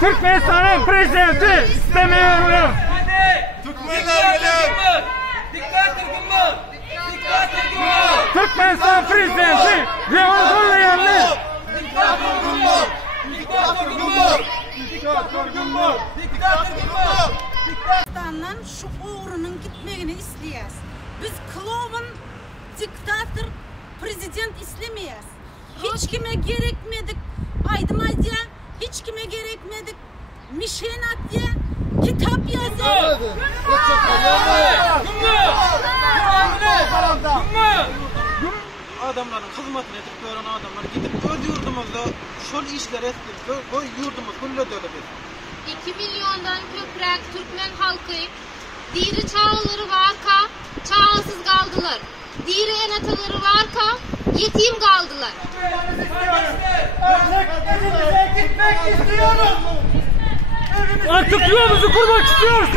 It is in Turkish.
Türkmenistan'ın prezidenti istemiyorum. Türkmenistan prezidenti ve onu zorlayanlar. Diktatörlüğünden şu uğrunun gitmeyini isteyiz. Biz klovun diktatör prezident istemeyiz. Hiç kime gerekmedik. Aydım Adya, hiç kime gerekmedik. Mişen Adya, kitap yazar. Adamların hizmetine edip gören adamlar gidip öz yurdumuzda şol işler ettik, o yurdumuz gülle döledir. 2 milyondan köprek Türkmen halkı diri çağları varka çağsız kaldılar. Diri enataları varka yetim kaldılar. Artık yolumuzu kurmak istiyoruz.